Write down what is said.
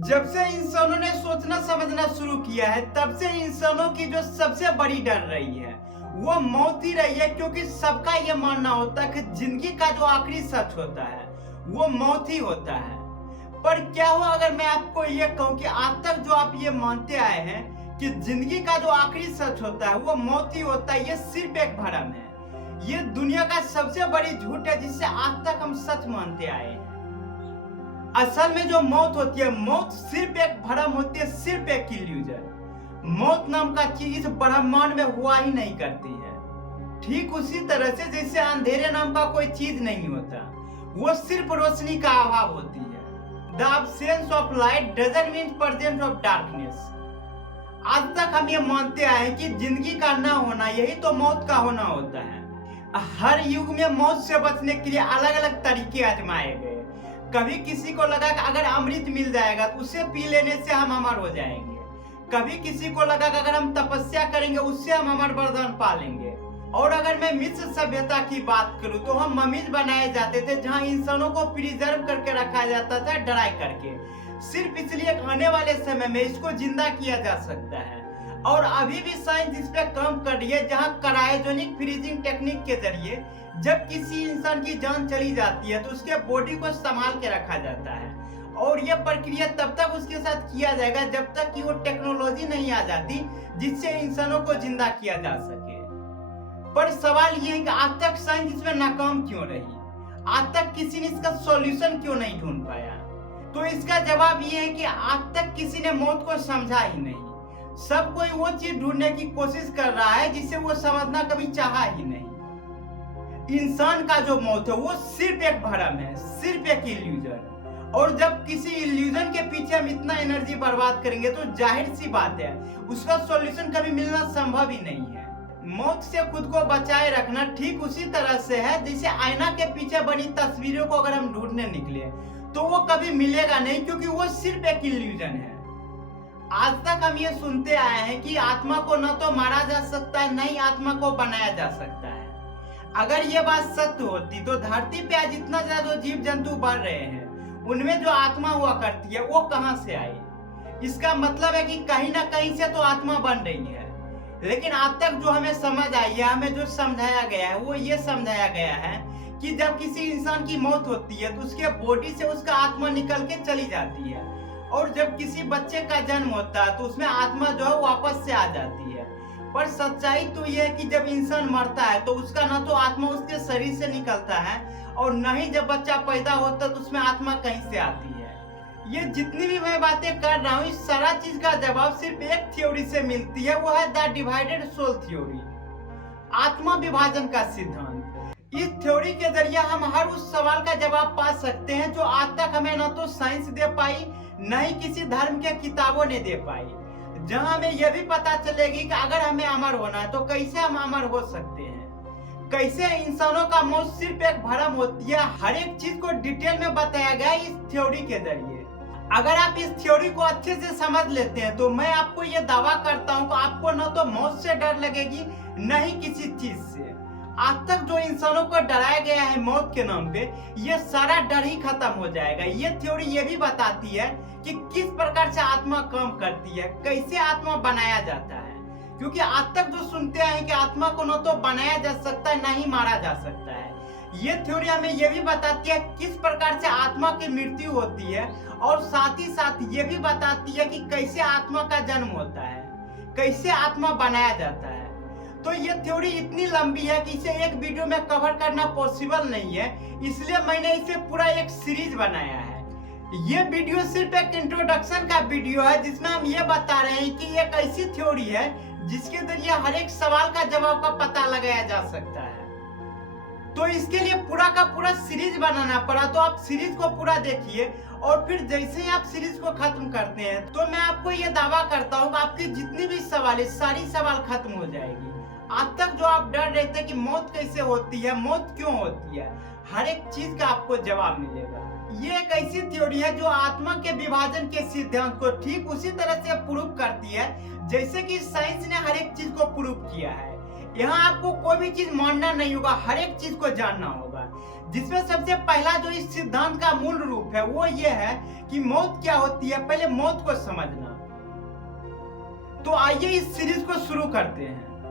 जब से इंसानों ने सोचना समझना शुरू किया है तब से इंसानों की जो सबसे बड़ी डर रही है वो मौत ही रही है, क्योंकि सबका ये मानना होता है कि जिंदगी का जो आखिरी सच होता है वो मौत ही होता है। पर क्या हुआ अगर मैं आपको ये कहूँ कि आज तक जो आप ये मानते आए हैं कि जिंदगी का जो आखिरी सच होता है वो मौत ही होता है, ये सिर्फ एक भ्रम है। ये दुनिया का सबसे बड़ी झूठ है जिसे आज तक हम सच मानते आए हैं। असल में जो मौत होती है, मौत सिर्फ एक भ्रम होती है, सिर्फ एक इल्यूजन। मौत नाम का चीज इस ब्रह्मांड में हुआ ही नहीं करती है। ठीक उसी तरह से जैसे अंधेरे नाम का कोई चीज नहीं होता, वो सिर्फ रोशनी का अभाव होती है। The absence of light doesn't mean presence of darkness। आज तक हम ये मानते आए हैं कि जिंदगी का ना होना यही तो मौत का होना होता है। हर युग में मौत से बचने के लिए अलग अलग तरीके आजमाए गए। कभी किसी को लगा कि अगर अमृत मिल जाएगा तो उसे पी लेने से हम अमर हो जाएंगे। कभी किसी को लगा कि अगर हम तपस्या करेंगे उससे हम अमर वरदान पालेंगे। और अगर मैं मिस्र सभ्यता की बात करूं तो हम ममीज बनाए जाते थे जहां इंसानों को प्रिजर्व करके रखा जाता था ड्राई करके, सिर्फ इसलिए आने वाले समय में इसको जिंदा किया जा सकता है। और अभी भी साइंस इस पे काम कर रही है, जहां क्रायोजेनिक फ्रीजिंग टेक्निक के जरिए जब किसी इंसान की जान चली जाती है तो उसके बॉडी को संभाल के रखा जाता है। और यह प्रक्रिया तब तक उसके साथ किया जाएगा जब तक कि वो टेक्नोलॉजी नहीं आ जाती जिससे इंसानों को जिंदा किया जा सके। पर सवाल यह है कि आज तक साइंस इसमें नाकाम क्यों रही? आज तक किसी ने इसका सॉल्यूशन क्यों नहीं ढूंढ पाया? तो इसका जवाब यह है कि आज तक किसी ने मौत को समझा ही नहीं। सब कोई वो चीज ढूंढने की कोशिश कर रहा है जिसे वो समझना कभी चाहा ही नहीं। इंसान का जो मौत है वो सिर्फ एक भ्रम है, सिर्फ एक इल्यूजन। और जब किसी इल्यूजन के पीछे हम इतना एनर्जी बर्बाद करेंगे तो जाहिर सी बात है उसका सॉल्यूशन कभी मिलना संभव ही नहीं है। मौत से खुद को बचाए रखना ठीक उसी तरह से है जैसे आईना के पीछे बनी तस्वीरों को अगर हम ढूंढने निकले तो वो कभी मिलेगा नहीं, क्योंकि वो सिर्फ एक इल्यूजन है। आज तक हम ये सुनते आए हैं कि आत्मा को न तो मारा जा सकता है, न ही आत्मा को बनाया जा सकता है। अगर ये बात सत्य होती तो धरती पे आज इतना ज्यादा जीव जंतु बढ़ रहे हैं, उनमें जो आत्मा हुआ करती है वो कहां से आई? इसका मतलब है कि कहीं ना कहीं से तो आत्मा बन रही है। लेकिन आज तक जो हमें समझ आई है, हमें जो समझाया गया है वो ये समझाया गया है कि जब किसी इंसान की मौत होती है तो उसके बॉडी से उसका आत्मा निकल के चली जाती है। और जब किसी बच्चे का जन्म होता है तो उसमें आत्मा जो है वापस से आ जाती है। पर सच्चाई तो यह है कि जब इंसान मरता है तो उसका ना तो आत्मा उसके शरीर से निकलता है और न ही जब बच्चा पैदा होता है तो उसमें आत्मा कहीं से आती है। ये जितनी भी मैं बातें कर रहा हूँ इस सारा चीज का जवाब सिर्फ एक थ्योरी से मिलती है, वो है द डिवाइडेड सोल थ्योरी, आत्मा विभाजन का सिद्धांत। इस थ्योरी के जरिए हम हर उस सवाल का जवाब पा सकते हैं जो आज तक हमें न तो साइंस दे पाई न ही किसी धर्म के किताबों ने दे पाई। जहां हमें यह भी पता चलेगी कि अगर हमें अमर होना है तो कैसे हम अमर हो सकते हैं, कैसे इंसानों का मौत सिर्फ एक भ्रम होती है। हर एक चीज को डिटेल में बताया गया इस थ्योरी के जरिए। अगर आप इस थ्योरी को अच्छे से समझ लेते हैं तो मैं आपको यह दावा करता हूं कि आपको न तो मौत से डर लगेगी न ही किसी चीज से। आज तक जो इंसानों को डराया गया है मौत के नाम पे, ये सारा डर ही खत्म हो जाएगा। ये थ्योरी ये भी बताती है कि किस प्रकार से आत्मा काम करती है, कैसे आत्मा बनाया जाता है। क्योंकि आज तक जो सुनते हैं कि आत्मा को न तो बनाया जा सकता है न ही मारा जा सकता है। ये थ्योरी हमें ये भी बताती है किस प्रकार से आत्मा की मृत्यु होती है और साथ ही साथ ये भी बताती है कि कैसे आत्मा का जन्म होता है, कैसे आत्मा बनाया जाता है। तो ये थ्योरी इतनी लंबी है कि इसे एक वीडियो में कवर करना पॉसिबल नहीं है, इसलिए मैंने इसे पूरा एक सीरीज बनाया है। ये वीडियो सिर्फ एक इंट्रोडक्शन का वीडियो है जिसमें हम ये बता रहे हैं कि एक ऐसी थ्योरी है जिसके जरिए हर एक सवाल का जवाब का पता लगाया जा सकता है। तो इसके लिए पूरा का पूरा सीरीज बनाना पड़ा, तो आप सीरीज को पूरा देखिए और फिर जैसे ही आप सीरीज को खत्म करते हैं तो मैं आपको ये दावा करता हूँ कि आपकी जितनी भी सवाल है सारी सवाल खत्म हो जाएगी। आज तक जो आप डर रहे थे कि मौत कैसे होती है, मौत क्यों होती है, हर एक चीज का आपको जवाब मिलेगा। ये एक ऐसी थ्योरी है जो आत्मा के विभाजन के सिद्धांत को ठीक उसी तरह से प्रूव करती है जैसे कि साइंस ने हर एक चीज को प्रूव किया है। यहाँ आपको कोई भी चीज मानना नहीं होगा, हर एक चीज को जानना होगा। जिसमें सबसे पहला जो इस सिद्धांत का मूल रूप है वो ये है कि मौत क्या होती है, पहले मौत को समझना। तो आइए इस सीरीज को शुरू करते हैं।